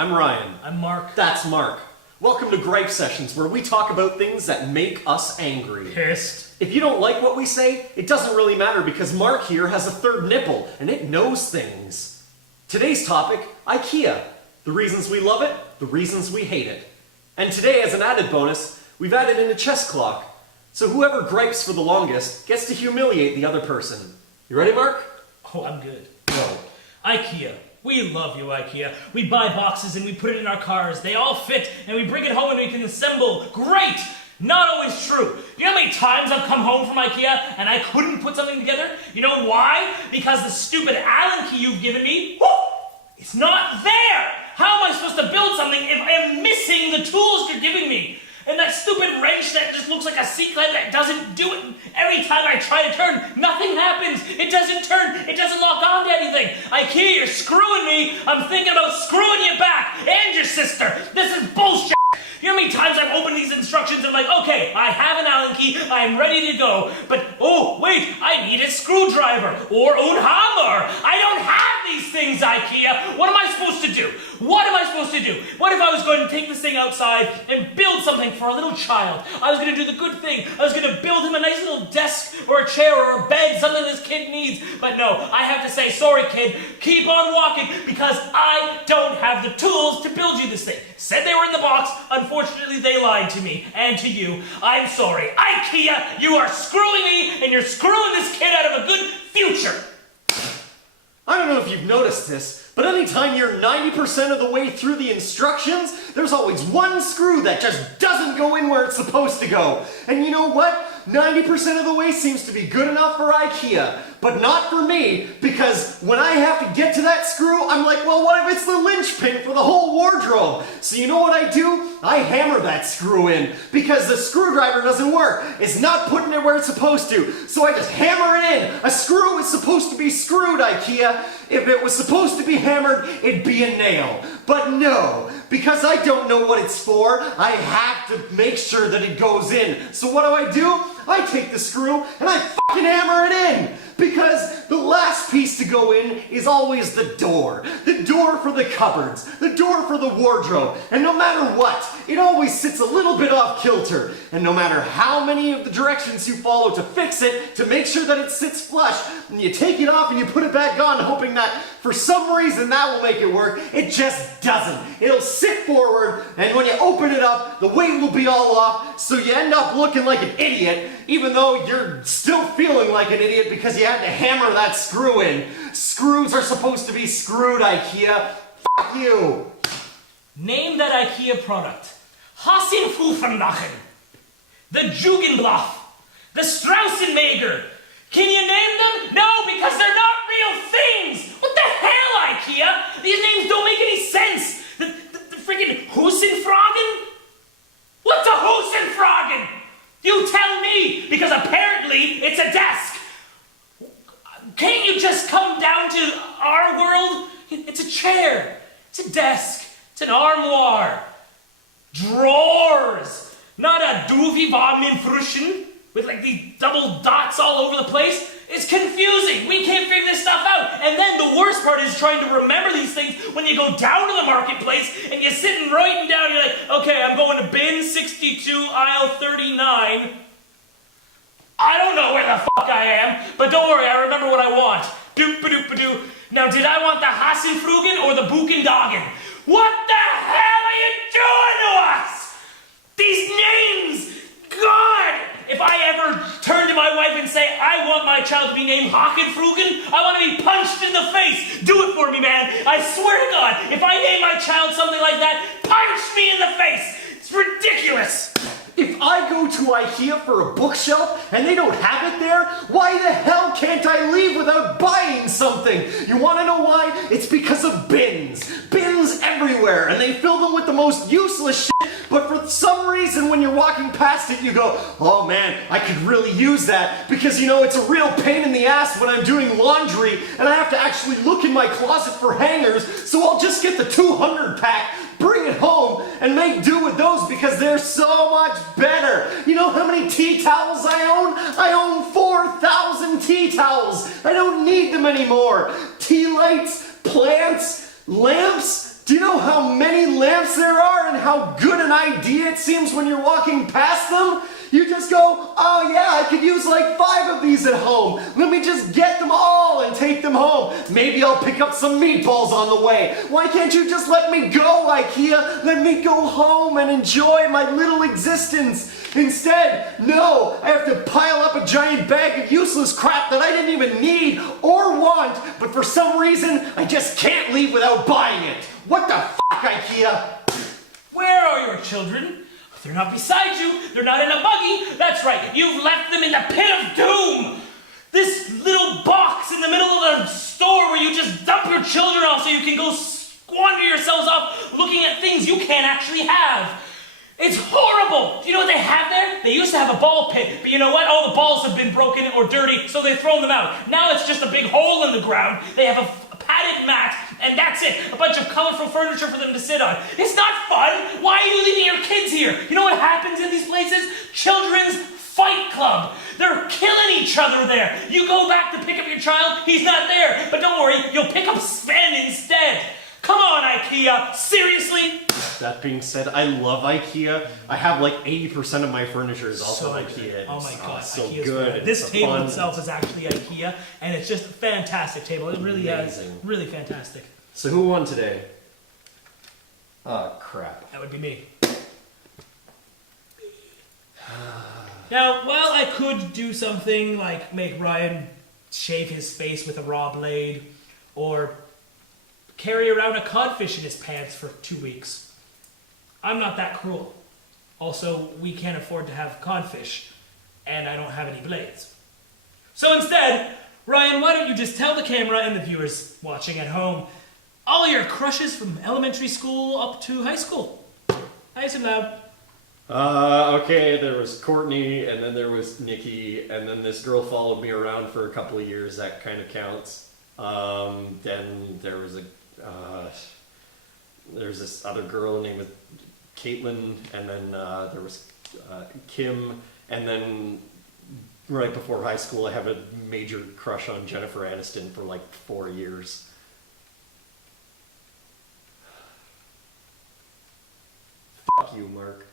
I'm Ryan. I'm Mark. That's Mark. Welcome to Gripe Sessions, where we talk about things that make us angry. Pissed. If you don't like what we say, it doesn't really matter because Mark here has a third nipple, and it knows things. Today's topic, IKEA. The reasons we love it, the reasons we hate it. And today, as an added bonus, we've added in a chess clock. So whoever gripes for the longest gets to humiliate the other person. You ready, Mark? Oh, I'm good. Go. IKEA. We love you, IKEA. We buy boxes and we put it in our cars. They all fit and we bring it home and we can assemble. Great! Not always true. You know how many times I've come home from IKEA and I couldn't put something together? You know why? Because the stupid Allen key you've given me, it's not there! How am I supposed to build something if I am missing the tools you're giving me? And that stupid wrench that just looks like a C-clamp that doesn't do it. Every time I try to turn, nothing happens. It doesn't turn. It doesn't lock on to anything. IKEA, you're screwing me. I'm thinking about screwing you back and your sister. This is bullshit. You know how many times I've opened these instructions and I'm like, okay, I have an Allen key, I'm ready to go. But, oh, wait, I need a screwdriver or a hammer. I don't have these things, IKEA. What am I supposed to do? What am I supposed to do? What if I was going to take this thing outside and build something for a little child? I was going to do the good thing. I was going to build him a nice little desk or a chair or a bed, something this kid needs. But no, I have to say, sorry, kid, keep on walking because I don't have the tools to build you this thing. Said they were in the box. Unfortunately, they lied to me and to you. I'm sorry. IKEA, you are screwing me and you're screwing this kid out of a good future. I don't know if you've noticed this, but anytime you're 90% of the way through the instructions, there's always one screw that just doesn't go in where it's supposed to go. And you know what? 90% of the way seems to be good enough for IKEA, but not for me, because when I have to get to that screw, I'm like, well, what if it's the linchpin for the whole wardrobe? So you know what I do? I hammer that screw in, because the screwdriver doesn't work. It's not putting it where it's supposed to, so I just hammer it in. A screw is supposed to be screwed, IKEA. If it was supposed to be hammered, it'd be a nail. But no, because I don't know what it's for, I have to make sure that it goes in. So what do? I take the screw and I fucking hammer it in. Because the last piece to go in is always the door. The door for the cupboards. The door for the wardrobe. And no matter what, it always sits a little bit off kilter. And no matter how many of the directions you follow to fix it, to make sure that it sits flush, and you take it off and you put it back on hoping that for some reason that will make it work, it just doesn't. It'll sit forward, and when you open it up, the weight will be all off, so you end up looking like an idiot, even though you're still feeling like an idiot because you had to hammer that screw in. Screws are supposed to be screwed, IKEA. Fuck you. Name that IKEA product. Hassenpfeffenlachen. The Jugendbluff. The Straußenmager. Can you name them? No, because they're not real things. What the hell, IKEA? These names don't make any sense. The freaking Husenfragen? What's a Husenfragen? You tell me, because apparently it's a desk. Can't you just come down to our world? It's a chair. It's a desk. It's an armoire. Drawers. Not a doofy warmen Früschen with like these double dots all over the place. It's confusing. We can't figure this stuff out. And then the worst part is trying to remember these things when you go down to the marketplace and you're sitting writing down, you're like, okay, I'm going to bin 62, aisle 39. I don't know where the fuck I am, but don't worry, I remember what I want. Doop-a-doop-a-doo. Now, did I want the Hassenfrugen or the Buchendagen? What the hell are you doing to us? These names! God! If I ever turn to my wife and say, I want my child to be named Hockenfrugen, I want to be punched in the face. Do it for me, man. I swear to God, if I name my child something like that, punch me in the face. It's ridiculous. If I go to IKEA for a bookshelf and they don't have it there, why the hell can't I leave without buying something? You want to know why? It's because of bins. Bins everywhere, and they fill them with the most useless shit, but for some reason when you're walking past it you go, oh man, I could really use that, because you know it's a real pain in the ass when I'm doing laundry and I have to actually look in my closet for hangers, so I'll just get the 200 pack, bring it home, and make do with those because they're so much better. You know how many tea towels I own? I own 4,000 tea towels. I don't need them anymore. Tea lights, plants, lamps, Do you know how many lamps there are and how good an idea it seems when you're walking past them? You just go, oh yeah, I could use like 5 of these at home. Let me just get them all and take them home. Maybe I'll pick up some meatballs on the way. Why can't you just let me go, IKEA? Let me go home and enjoy my little existence. Instead, no, I have to pile up a giant bag of useless crap that I didn't even need or want, but for some reason, I just can't leave without buying it. What the fuck, IKEA? Where are your children? They're not beside you. They're not in a buggy. That's right. You've left them in the pit of doom. This little box in the middle of the store where you just dump your children off so you can go squander yourselves off looking at things you can't actually have. It's horrible. Do you know what they have there? They used to have a ball pit, but you know what? All the balls have been broken or dirty, so they've thrown them out. Now it's just a big hole in the ground. They have a padded mat, and that's it. A bunch of colorful furniture for them to sit on. It's not fun. Why are you leaving your kids here? You know what happens in these places? Children's fight club. They're killing each other there. You go back to pick up your child, he's not there. But don't worry, you'll pick up Sven instead. Come on, IKEA. Seriously? That being said, I love IKEA. I have like 80% of my furniture is also So IKEA. good. Oh my god, it's so IKEA's good. This It's table fun. itself is actually IKEA, and it's just a fantastic table. It really is. Amazing. Really fantastic. So who won today? Oh, crap. That would be me. Now, while I could do something like make Ryan shave his face with a raw blade, or carry around a codfish in his pants for 2 weeks, I'm not that cruel. Also, we can't afford to have codfish, and I don't have any blades. So instead, Ryan, why don't you just tell the camera and the viewers watching at home all your crushes from elementary school up to high school. Nice and loud. Okay, there was Courtney, and then there was Nikki, and then this girl followed me around for a couple of years. That kind of counts. Then there was there's this other girl named Caitlin, and then there was Kim, and then right before high school, I have a major crush on Jennifer Aniston for like 4 years. Fuck you, Mark.